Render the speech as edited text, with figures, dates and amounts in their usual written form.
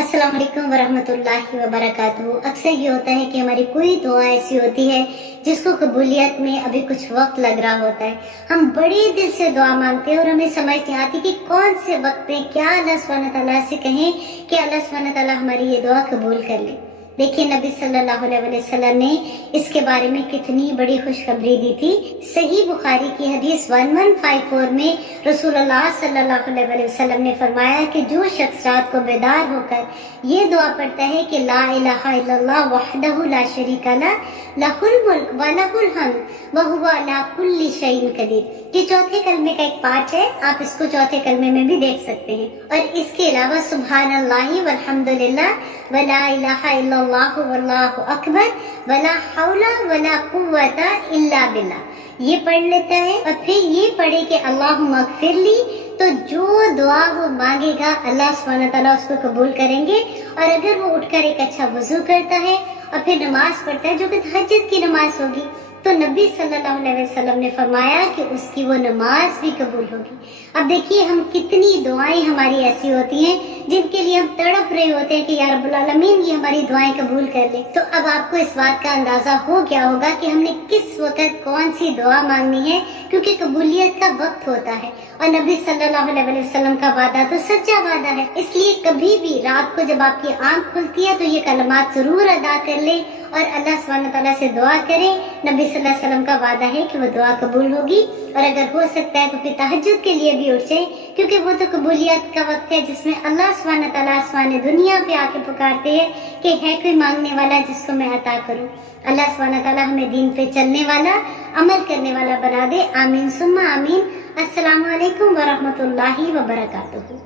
अस्सलाम वालेकुम वरहमतुल्लाहि वबरकातुहू। अक्सर ये होता है कि हमारी कोई दुआ ऐसी होती है जिसको कबूलियत में अभी कुछ वक्त लग रहा होता है। हम बड़े दिल से दुआ मांगते हैं और हमें समझ नहीं आती कि कौन से वक्त में क्या अल्लाह सुब्हानहू व तआला से कहें कि अल्लाह सुब्हानहू व तआला हमारी ये दुआ कबूल कर ले। देखिए, नबी सल्लल्लाहु अलैहि वसल्लम ने इसके बारे में कितनी बड़ी खुशखबरी दी थी। सही बुखारी की हदीस 1154 में रसूलुल्लाह सल्लल्लाहु अलैहि वसल्लम ने फरमाया कि जो शख्स रात को बेदार होकर ये दुआ पढ़ता है कि ला इलाहा इल्लल्लाह वहदहु ला शरीका लह लहुल मुल्क व लहुल हम्द व हुवा अला कुल्ली शैइन कदीर। ये चौथे कलमे का एक पार्ट है, आप इसको चौथे कलमे में भी देख सकते हैं। और इसके अलावा सुब्हानल्लाहि वल्हम्दुलिल्लाह वला इलाहा इल्लल्लाहु वल्लाहु अकबर वला हौला वला कुव्वता इल्ला बिल्लाह ये पढ़ लेता है। और फिर ये पढ़े कि अल्लाहुम्मा अगफिरली, तो जो दुआ वो मांगेगा अल्लाह सुब्हानहू व तआला उसको कबूल करेंगे। और अगर वो उठकर एक अच्छा वजू करता है और फिर नमाज पढ़ता है जो कि तहज्जुद की नमाज होगी, तो नबी सल्लल्लाहु अलैहि वसल्लम ने फरमाया कि उसकी वो नमाज भी कबूल होगी। अब देखिए, हम कितनी दुआएं हमारी ऐसी होती हैं जिनके लिए हम तड़प रहे होते हैं कि या रब्बुल आलमीन ये हमारी दुआएं कबूल कर ले। तो अब आपको इस बात का अंदाजा हो गया होगा कि हमने किस वक्त कौन सी दुआ मांगनी है, क्योंकि कबूलियत का वक्त होता है और नबी सल्लल्लाहु अलैहि वसल्लम का वादा तो सच्चा वादा है। इसलिए कभी भी रात को जब आपकी आंख खुलती है तो ये कलमात जरूर अदा कर ले और अल्लाह सुब्हानहू व तआला से दुआ करें। नबी सल्लल्लाहु अलैहि वसल्लम का वादा है कि वो दुआ कबूल होगी। और अगर हो सकता है तो फिर तहज्जुद के लिए भी उठ जाए, क्योंकि वो तो कबूलियत का वक्त है जिसमें अल्लाह सुब्हानहू व तआला आसमान दुनिया पे आके पुकारते हैं कि है कोई मांगने वाला जिसको मैं अता करूं। अल्लाह सुब्हानहू व तआला हमें दीन पे चलने वाला, अमल करने वाला बना दे। आमीन सुम्मा आमीन। अस्सलामु अलैकुम वरहमतुल्लाहि वबरकातुहू।